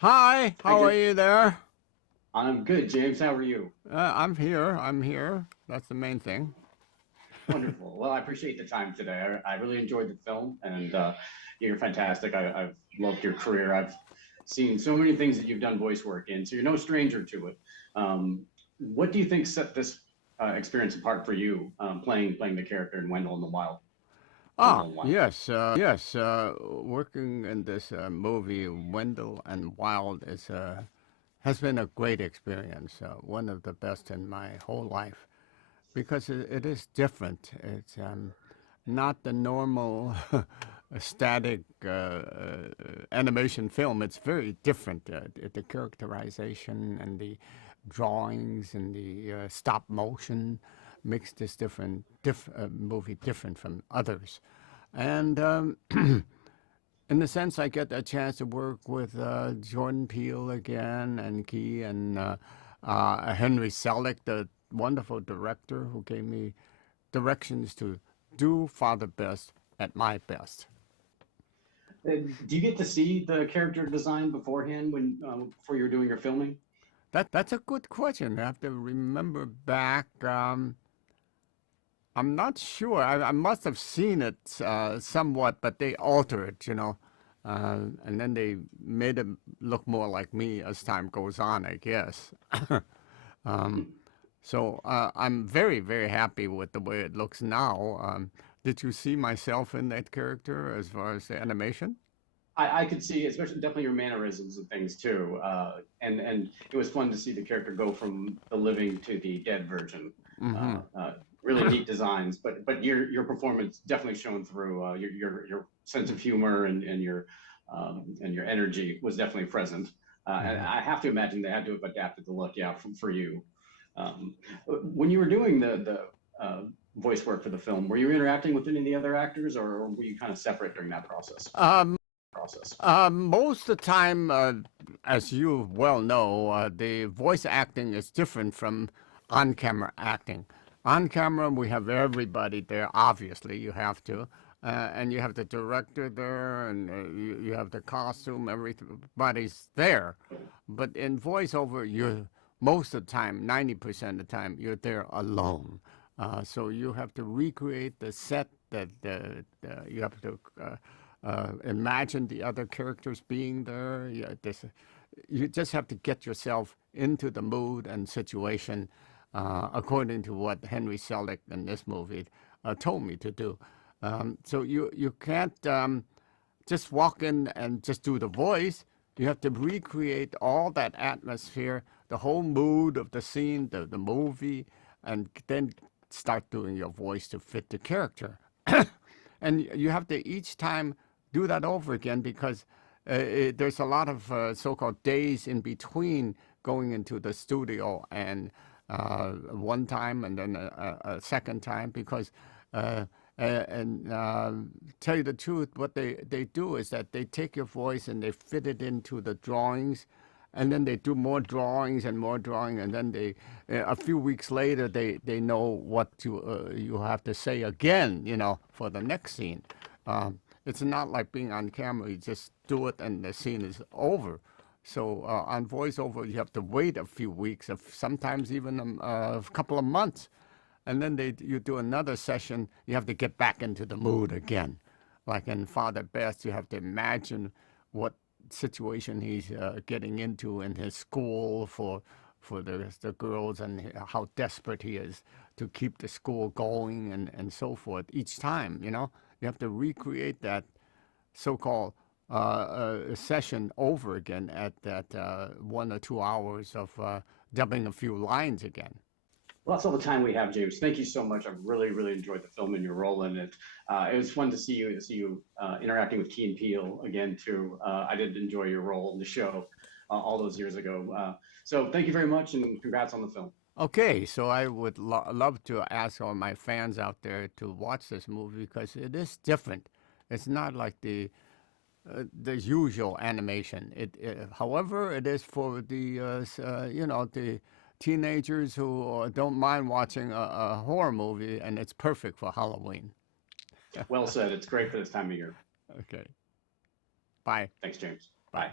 Hi, Hi, how are you there? I'm good, James. How are you? I'm here. I'm here. That's the main thing. Wonderful. Well, I appreciate the time today. I really enjoyed the film, and you're fantastic. I've loved your career. I've seen so many things that you've done voice work in, so you're no stranger to it. What do you think set this experience apart for you, playing the character in Wendell in the Wild? Wendell and Wild. Yes. Working in this movie, Wendell and Wild, has been a great experience. One of the best in my whole life because it is different. It's not the normal static animation film. It's very different. The characterization and the drawings and the stop motion makes this movie different from others. And in a sense, I get a chance to work with Jordan Peele again and Key and Henry Selick, the wonderful director who gave me directions to do Father Best at my best. Do you get to see the character design beforehand when before you're doing your filming? That's a good question. I have to remember back. I'm not sure. I must have seen it somewhat, but they altered it. And then they made it look more like me as time goes on, I guess. um, so I'm very, very happy with the way it looks now. Did you see myself in that character as far as the animation? I could see, especially definitely your mannerisms and things too. And it was fun to see the character go from the living to the dead version. Mm-hmm. Really neat designs, but your performance definitely shone through. Your sense of humor and your energy was definitely present. And Mm-hmm. I have to imagine they had to have adapted the look, yeah, for you. Um, when you were doing the voice work for the film, were you interacting with any of the other actors, or were you kind of separate during that process? Um, Most of the time, as you well know, the voice acting is different from on camera acting. On camera, we have everybody there, obviously, you have to. And you have the director there, and you have the costume, everybody's there. But in voiceover, you're most of the time, 90% of the time, you're there alone. So you have to recreate the set that you have to imagine the other characters being there. You just have to get yourself into the mood and situation according to what Henry Selick in this movie told me to do. So you can't just walk in and just do the voice. You have to recreate all that atmosphere, the whole mood of the scene, the movie, and then start doing your voice to fit the character. And you have to each time do that over again because there's a lot of so-called days in between going into the studio and one time and then a second time because and tell you the truth, what they do is that they take your voice and they fit it into the drawings, and then they do more drawings and more drawing, and then they a few weeks later they know what you have to say again, for the next scene. It's not like being on camera; you just do it and the scene is over. So on voiceover, you have to wait a few weeks, sometimes even a couple of months, and then you do another session. You have to get back into the mood again, like in Father Best. You have to imagine what situation he's getting into in his school for the girls and how desperate he is to keep the school going and so forth. Each time, you have to recreate that so-called session over again at that 1 or 2 hours of dubbing a few lines again. Well, that's all the time we have, James. Thank you so much. I've really enjoyed the film and your role in it. It was fun to see you interacting with Key and Peele again too. I did enjoy your role in the show all those years ago. So thank you very much, and congrats on the film. Okay, so I would love to ask all my fans out there to watch this movie because it is different. It's not like the usual animation. However, it is for the the teenagers who don't mind watching a horror movie, and it's perfect for Halloween. Well said. It's great for this time of year. Okay, bye, Thanks, James. bye. Bye.